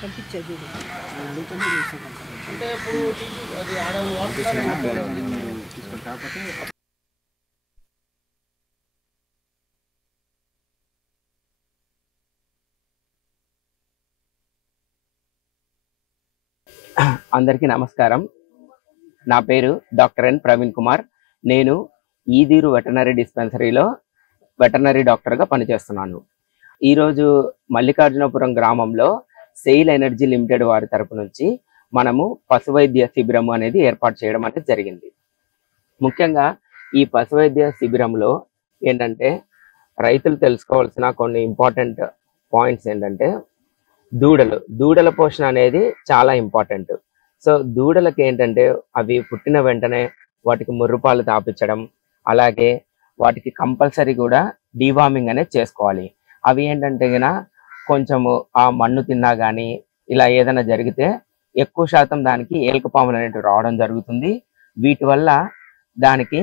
పంపించేది అందరికీ నమస్కారం. నా పేరు డాక్టర్ ఎన్ ప్రవీణ్ కుమార్. నేను ఈదీరు వెటర్నరీ డిస్పెన్సరీలో వెటర్నరీ డాక్టర్గా పనిచేస్తున్నాను. ఈరోజు మల్లికార్జునపురం గ్రామంలో సెయిల్ ఎనర్జీ లిమిటెడ్ వారి తరపు నుంచి మనము పశు వైద్య శిబిరం అనేది ఏర్పాటు చేయడం అనేది జరిగింది. ముఖ్యంగా ఈ పశు వైద్య శిబిరంలో ఏంటంటే రైతులు తెలుసుకోవాల్సిన కొన్ని ఇంపార్టెంట్ పాయింట్స్ ఏంటంటే దూడల పోషణ అనేది చాలా ఇంపార్టెంట్. సో దూడలకి ఏంటంటే అవి పుట్టిన వెంటనే వాటికి ముర్రుపాలు తాపించడం, అలాగే వాటికి కంపల్సరీ కూడా డీవార్మింగ్ అనేది చేసుకోవాలి. అవి ఏంటంటే గిన కొంచెము ఆ మన్ను తిన్నా కానీ ఇలా ఏదైనా జరిగితే ఎక్కువ శాతం దానికి ఏలకపాములు అనేవి రావడం జరుగుతుంది. వీటి వల్ల దానికి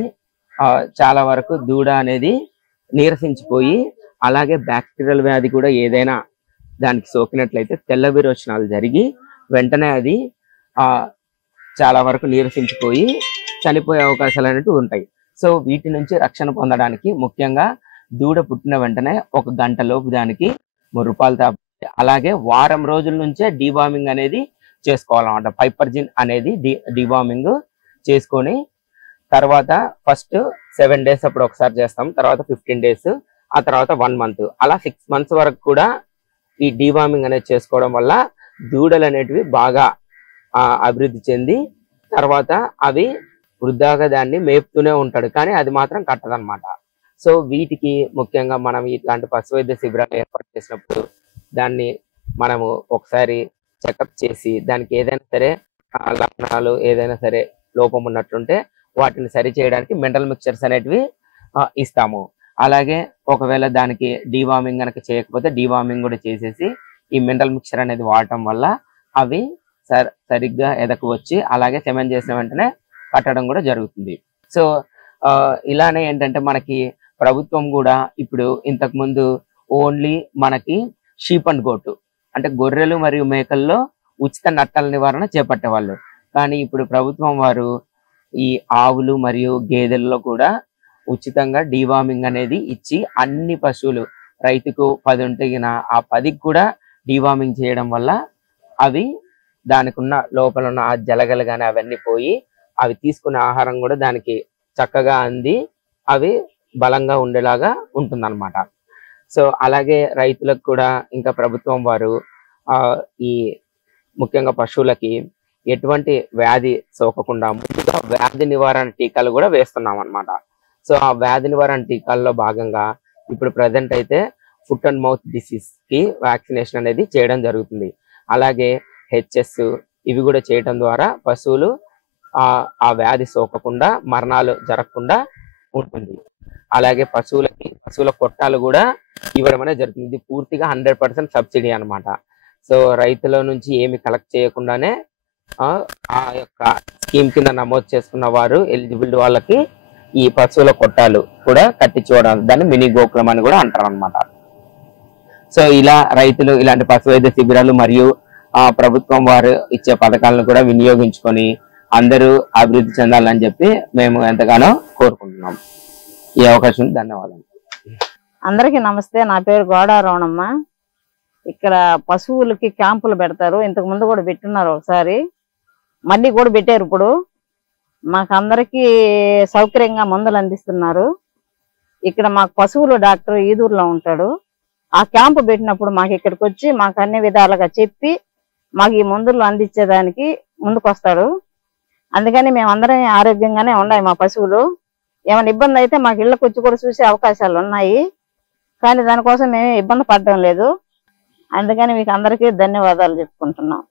చాలా వరకు దూడ అనేది నీరసించిపోయి, అలాగే బ్యాక్టీరియల్ వ్యాధి కూడా ఏదైనా దానికి సోకినట్లయితే తెల్ల విరోచనాలు జరిగి వెంటనే అది చాలా వరకు నీరసించిపోయి చనిపోయే అవకాశాలు అనేవి ఉంటాయి. సో వీటి నుంచి రక్షణ పొందడానికి ముఖ్యంగా దూడ పుట్టిన వెంటనే 1 గంట లోపు దానికి ముర్రుపాలు తాపి, అలాగే వారం రోజుల నుంచే డీవార్మింగ్ అనేది చేసుకోవాలన్నమాట. పైపర్జిన్ అనేది డీవార్మింగ్ చేసుకొని తర్వాత ఫస్ట్ 7 days అప్పుడు ఒకసారి చేస్తాం, తర్వాత 15 days, ఆ తర్వాత 1 month, అలా 6 months వరకు కూడా ఈ డీవార్మింగ్ అనేది చేసుకోవడం వల్ల దూడలు అనేటివి బాగా అభివృద్ధి చెంది తర్వాత అవి వృద్ధాగా దాన్ని మేపుతూనే ఉంటాడు, కానీ అది మాత్రం కట్టదనమాట. సో వీటికి ముఖ్యంగా మనం ఇట్లాంటి పశు వైద్య శిబిరాలు ఏర్పాటు చేసినప్పుడు దాన్ని మనము ఒకసారి చెకప్ చేసి దానికి ఏదైనా సరే లక్షణాలు ఏదైనా సరే లోపం ఉన్నట్లుంటే వాటిని సరి చేయడానికి మినరల్ మిక్చర్స్ అనేటివి ఇస్తాము. అలాగే ఒకవేళ దానికి డీవార్మింగ్ కనుక చేయకపోతే డీవార్మింగ్ కూడా చేసేసి ఈ మినరల్ మిక్చర్ అనేది వాడటం వల్ల అవి సరిగ్గా ఎదకు వచ్చి అలాగే సెమెన్ చేసిన వెంటనే కట్టడం కూడా జరుగుతుంది. సో ఇలానే ఏంటంటే మనకి ప్రభుత్వం కూడా ఇప్పుడు ఇంతకు ముందు ఓన్లీ మనకి షీప్ అండ్ గోటు అంటే గొర్రెలు మరియు మేకల్లో ఉచిత నట్టల నివారణ చేపట్టేవాళ్ళు, కానీ ఇప్పుడు ప్రభుత్వం వారు ఈ ఆవులు మరియు గేదెల్లో కూడా ఉచితంగా డీవార్మింగ్ అనేది ఇచ్చి అన్ని పశువులు రైతుకు 10 ఉంటే ఆ 10కి కూడా డీవార్మింగ్ చేయడం వల్ల అవి దానికి ఉన్న లోపల ఉన్న ఆ జలగలు కానీ అవన్నీ పోయి అవి తీసుకునే ఆహారం కూడా దానికి చక్కగా అంది అవి బలంగా ఉండేలాగా ఉంటుందన్నమాట. సో అలాగే రైతులకు కూడా ఇంకా ప్రభుత్వం వారు ఈ ముఖ్యంగా పశువులకి ఎటువంటి వ్యాధి సోకకుండా ముందుగా వ్యాధి నివారణ టీకాలు కూడా వేస్తున్నాం అన్నమాట. సో ఆ వ్యాధి నివారణ టీకాల్లో భాగంగా ఇప్పుడు ప్రజెంట్ అయితే ఫుట్ అండ్ మౌత్ డిసీజ్ కి వ్యాక్సినేషన్ అనేది చేయడం జరుగుతుంది. అలాగే హెచ్ఎస్ ఇవి కూడా చేయడం ద్వారా పశువులు ఆ వ్యాధి సోకకుండా మరణాలు జరగకుండా ఉంటుంది. అలాగే పశువుల కొట్టాలు కూడా ఇవ్వడం అనేది జరుగుతుంది. ఇది పూర్తిగా 100% సబ్సిడీ అనమాట. సో రైతుల నుంచి ఏమి కలెక్ట్ చేయకుండానే ఆ యొక్క స్కీమ్ కింద నమోదు చేసుకున్న వారు ఎలిజిబుల్ వాళ్ళకి ఈ పశువుల కొట్టాలు కూడా కట్టించుకోవడం, దాన్ని మినీ గోకులం అని కూడా అంటారు అనమాట. సో ఇలా రైతులు ఇలాంటి పశు వైద్య శిబిరాలు మరియు ప్రభుత్వం వారు ఇచ్చే పథకాలను కూడా వినియోగించుకొని అందరూ అభివృద్ధి చెందాలని చెప్పి మేము ఎంతగానో కోరుకుంటున్నాం. ఈ అవకాశం ధన్యవాదాలు. అందరికీ నమస్తే. నా పేరు గోడారవణమ్మ. ఇక్కడ పశువులకి క్యాంపులు పెడతారు. ఇంతకు ముందు కూడా పెట్టున్నారు ఒకసారి, మళ్ళీ కూడా పెట్టారు. ఇప్పుడు మాకు అందరికీ సౌకర్యంగా మందులు అందిస్తున్నారు. ఇక్కడ మాకు పశువుల డాక్టర్ ఈదూరులో ఉంటాడు. ఆ క్యాంపు పెట్టినప్పుడు మాకు ఇక్కడికి వచ్చి మాకు అన్ని విధాలుగా చెప్పి మాకు ఈ మందులు అందించేదానికి ముందుకు వస్తాడు. అందుకని మేము అందరం ఆరోగ్యంగానే ఉన్నాయి. మా పశువులు ఏమైనా ఇబ్బంది అయితే మాకు ఇళ్ళకి వచ్చి కూడా చూసే అవకాశాలు ఉన్నాయి, కానీ దానికోసం మేము ఇబ్బంది పడడం లేదు. అందుకని మీకు అందరికీ ధన్యవాదాలు చెప్పుకుంటున్నాం.